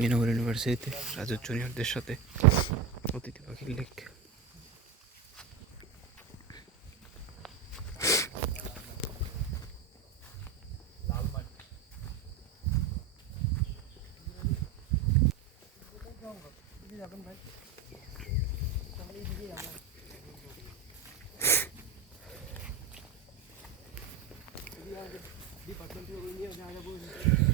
জাহাঙ্গীরনগর ইউনিভার্সিটিতে রাজু জুনিয়রদের সাথে অতিথি পাখির লেক। ডিপার্টমেন্ট থেকে নিয়ে যাওয়া যাবো।